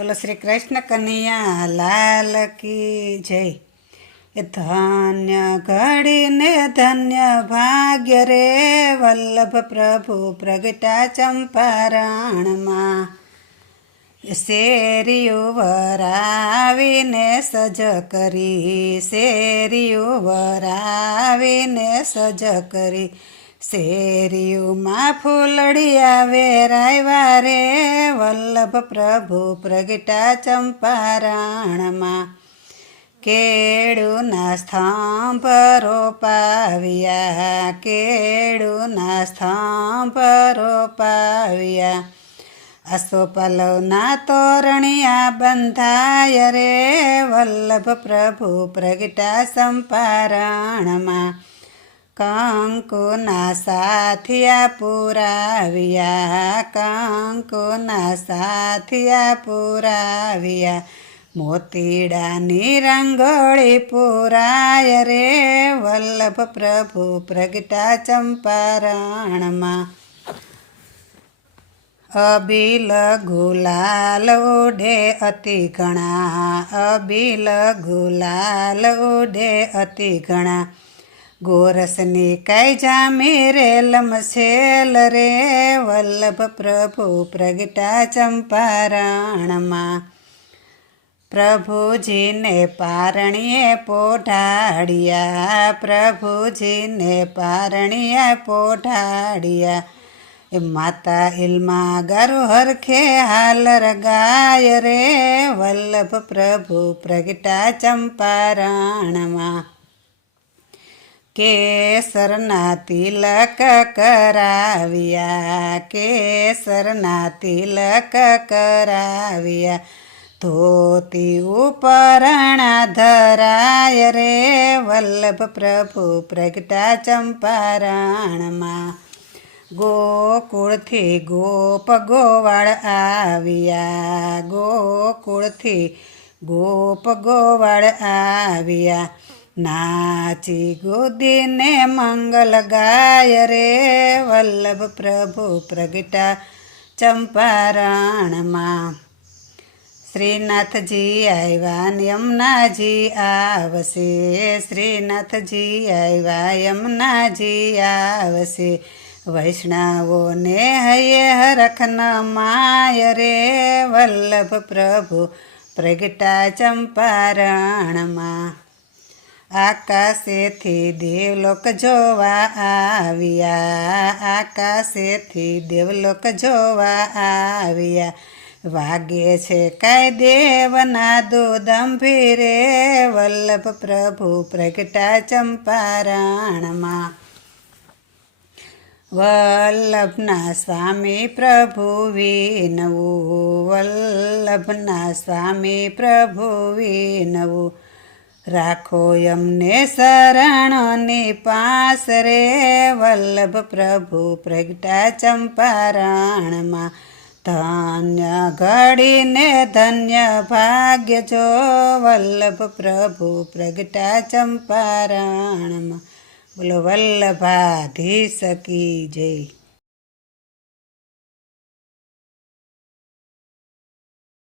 બોલો, શ્રી કૃષ્ણ કનૈયા, લાલ કી જય. એ ધન્ય ઘડીને ધન્ય ભાગ્ય રે વલ્લભ પ્રભુ પ્રગટા ચંપારણમાં. શેરીયું વરાવીને સજ કરી, શેરીયું વરાવીને સજ કરી. શેરીયુમાં ફૂલડિયા વેરાયવા રે, વલ્લભ પ્રભુ પ્રગટા ચંપારણમાં. કેળુના સ્તંભ રોપાવ્યા, કેળુના સ્તંભ રોપાવ્યા. અસોપલવના તોરણિયા બંધાય રે, વલ્લભ પ્રભુ પ્રગટા સંપારણમાં કંકુના સાથિયા પુરાવ્યા, કંકુના સાથિયા પુરાવ્યા, મોતીડાની રંગોળી પુરાય રે, વલ્લભ પ્રભુ પ્રગટા ચંપારણમાં. અબિલ ગુલાલ ઉડે અતિ ઘણા, અબિલ ગુલાલ ઉડે અતિ ઘણા. ગોરસની કઈ જામી રે લમસેલ રે? વલ્લભ પ્રભુ પ્રગટા ચંપારણમાં. પ્રભુજીને પારણીએ પોઢાડિયા. પ્રભુજીને પારણીએ પોઢાડિયા. એ માતા ઇલમા ગારો હરખે હાલ રગાય રે. વલ્લભ પ્રભુ પ્રગટા ચંપારણમાં. કેસરના તિલક કરાવ્યા કેસરના તિલક કરાવ્યા. ધોતી ઉપરણા ધરાય રે વલ્લભ પ્રભુ પ્રગટા ચંપારણમાં. ગોકુળથી ગોપ ગોવાળ આવ્યા, ગોકુળથી ગોપ ગોવાળ આવ્યા. નાચી ગોદીને મંગલ ગાય રે વલ્લભ પ્રભુ પ્રગટા ચંપારણમાં શ્રીનાથજી આવ્યા યમુનાજી આવશે શ્રીનાથજી આવ્યા યમુનાજી આવશે વૈષ્ણવોને હૈયે હરખન માય રે વલ્લભ પ્રભુ પ્રગટા ચંપારણમાં આકાશેથી દેવલોક જોવા આવ્યા. આકાશેથી દેવલોક જોવા આવ્યા. વાગે છે કાય દેવના દોદંભી રે વલ્લભ પ્રભુ પ્રગટા ચંપારણમાં. વલ્લભના સ્વામી પ્રભુ વિનવું. વલ્લભના સ્વામી પ્રભુ વિનવું. રાખો એમને શરણોની પાસ રે વલ્લભ પ્રભુ પ્રગટા ચંપારણમાં. ધન્ય ઘડીને ધન્ય ભાગ્ય જો વલ્લભ પ્રભુ પ્રગટા ચંપારણમાં. બોલો વલ્લભાધી સકી જય.